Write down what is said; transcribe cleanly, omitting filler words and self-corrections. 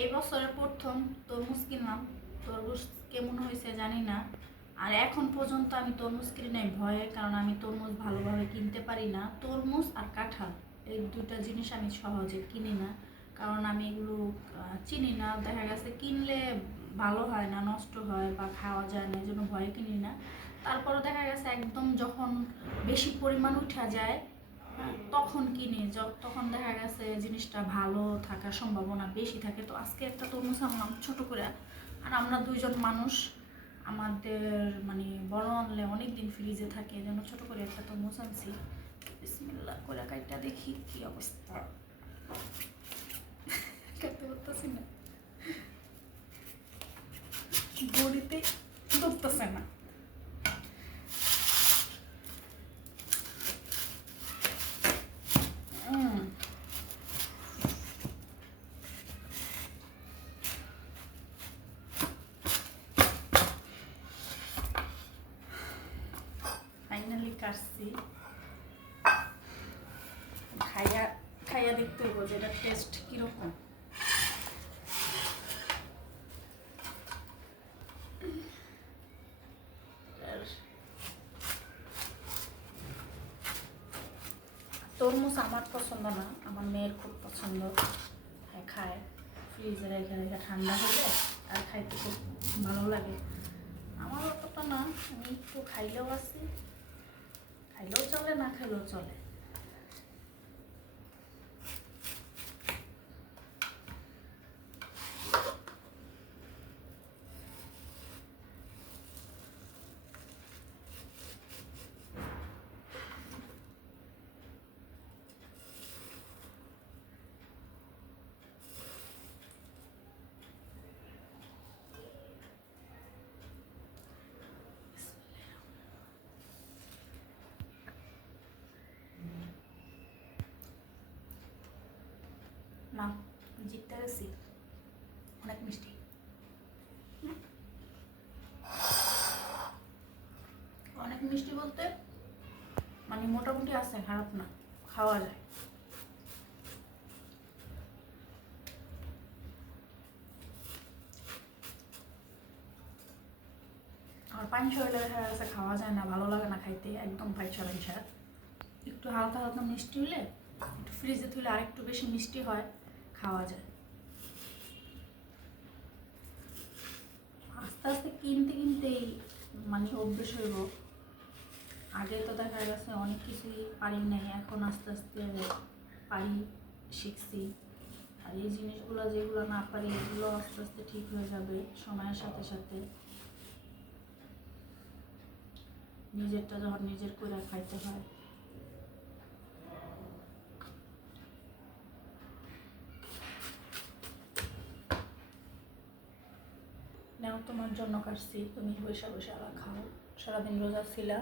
এই বছরের প্রথম তরমুজ কিনলাম। তরমুজ কেমন হয়েছে জানি না। আর এখন পর্যন্ত আমি তরমুজ কিনি নাই ভয়ে, কারণ আমি তরমুজ ভালোভাবে কিনতে পারি না। তরমুজ আর কাঁঠাল এই দুটা জিনিস আমি সহজে কিনি না, কারণ আমি এগুলো চিনি না। দেখা গেছে কিনলে ভালো হয় না, নষ্ট হয় বা খাওয়া যায় না, এই জন্য ভয়ে কিনি না। তারপরে দেখা গেছে একদম যখন বেশি পরিমাণ উঠা যায় তখন কিনি, তখন দেখা গেছে জিনিসটা ভালো থাকার সম্ভাবনা বেশি থাকে। তো আজকে একটা তরমুজ আনলাম ছোট করে, আর আমরা দুইজন মানুষ, আমাদের মানে বড় আনলে অনেক দিন ফ্রিজে থাকে, এই জন্য ছোট করে একটা তরমুজ আনছি। বিসমিল্লাহ করে কাইটা দেখি কি অবস্থা। কাটতে পারতেছি না, বড়িতে ধরতেছে না। ফাইনালি কাটছি, খাইয়া খাইয়া দেখতে হইব যে এটা টেস্ট কীরকম। তরমুজ আমার পছন্দ না, আমার মেয়ের খুব পছন্দ, হ্যাঁ খায়। ফ্রিজে রেখে রেখে ঠান্ডা হলে আর খাইতে খুব ভালো লাগে। আমার অতটা না, আমি একটু খাইলেও আছি, খাইলেও চলে, না খাইলেও চলে। না, জিততে গেছি, অনেক মিষ্টি। অনেক মিষ্টি বলতে মানে মোটামুটি আছে, খারাপ না, খাওয়া যায়। আর পানি হইলে দেখা গেছে খাওয়া যায় না, ভালো লাগে না খাইতে, একদম পাইছা পাইছা। একটু হালকা হালকা মিষ্টি হলে, একটু ফ্রিজে তুলে আর একটু বেশি মিষ্টি হয়, খাওয়া যায়। আস্তে আস্তে কিনতে কিনতেই মানে অভ্যেস হইব। আগে তো দেখা গেছে অনেক কিছুই পারি নাই, এখন আস্তে আস্তে পারি, শিখছি। আর এই জিনিসগুলো যেগুলো না পারি এগুলো আস্তে আস্তে ঠিক হয়ে যাবে সময়ের সাথে সাথে। নিজেরটা যখন নিজের করে খাইতে হয়। নাও তোমার জন্য কাটছি, তুমি বসে বসে আবার খাও, সারাদিন রোজা ছিলা।